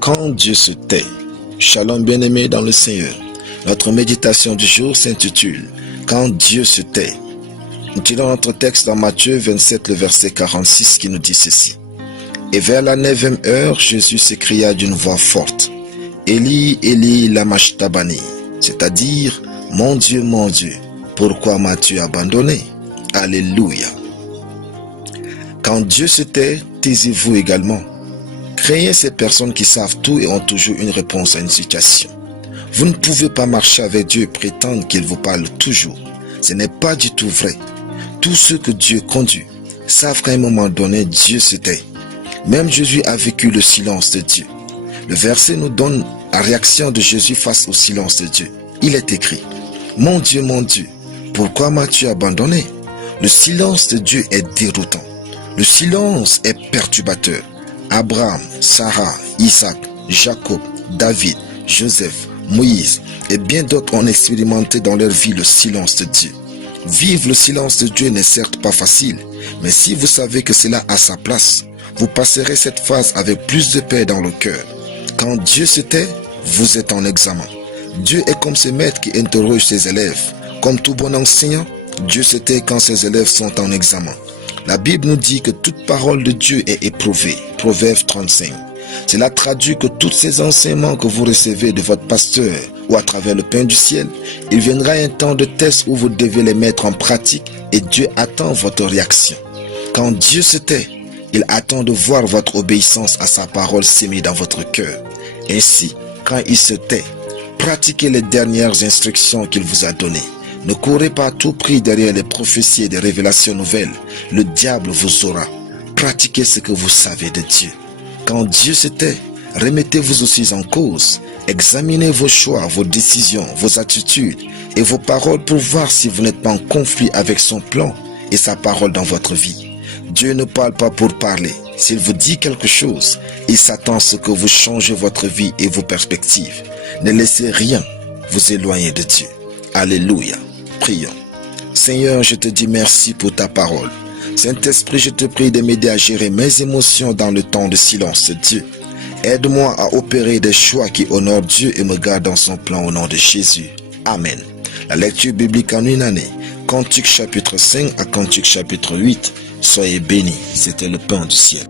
Quand Dieu se tait. Shalom bien-aimés dans le Seigneur. Notre méditation du jour s'intitule « Quand Dieu se tait ». Nous tirons notre texte dans Matthieu 27, le verset 46 qui nous dit ceci. « Et vers la 9e heure, Jésus s'écria d'une voix forte « Eli, Eli, lama sabachthani » c'est-à-dire « Mon Dieu, pourquoi m'as-tu abandonné ?» Alléluia. Quand Dieu se tait, taisez-vous également. Craignez ces personnes qui savent tout et ont toujours une réponse à une situation. Vous ne pouvez pas marcher avec Dieu et prétendre qu'il vous parle toujours. Ce n'est pas du tout vrai. Tous ceux que Dieu conduit savent qu'à un moment donné, Dieu se tait. Même Jésus a vécu le silence de Dieu. Le verset nous donne la réaction de Jésus face au silence de Dieu. Il est écrit, « Mon Dieu, pourquoi m'as-tu abandonné ?» Le silence de Dieu est déroutant. Le silence est perturbateur. Abraham, Sarah, Isaac, Jacob, David, Joseph, Moïse et bien d'autres ont expérimenté dans leur vie le silence de Dieu. Vivre le silence de Dieu n'est certes pas facile, mais si vous savez que cela a sa place, vous passerez cette phase avec plus de paix dans le cœur. Quand Dieu se tait, vous êtes en examen. Dieu est comme ce maître qui interroge ses élèves. Comme tout bon enseignant, Dieu se tait quand ses élèves sont en examen. La Bible nous dit que toute parole de Dieu est éprouvée. Proverbe 35. Cela traduit que tous ces enseignements que vous recevez de votre pasteur ou à travers le pain du ciel, il viendra un temps de test où vous devez les mettre en pratique et Dieu attend votre réaction. Quand Dieu se tait, il attend de voir votre obéissance à sa parole s'aimer dans votre cœur. Ainsi, quand il se tait, pratiquez les dernières instructions qu'il vous a données. Ne courez pas à tout prix derrière les prophéties et des révélations nouvelles. Le diable vous aura. Pratiquez ce que vous savez de Dieu. Quand Dieu se tait, remettez-vous aussi en cause. Examinez vos choix, vos décisions, vos attitudes et vos paroles pour voir si vous n'êtes pas en conflit avec son plan et sa parole dans votre vie. Dieu ne parle pas pour parler. S'il vous dit quelque chose, il s'attend à ce que vous changez votre vie et vos perspectives. Ne laissez rien vous éloigner de Dieu. Alléluia. Prions. Seigneur, je te dis merci pour ta parole. Saint-Esprit, je te prie de m'aider à gérer mes émotions dans le temps de silence de Dieu. Aide-moi à opérer des choix qui honorent Dieu et me gardent dans son plan au nom de Jésus. Amen. La lecture biblique en une année. Cantique chapitre 5 à Cantique chapitre 8. Soyez bénis. C'était le pain du ciel.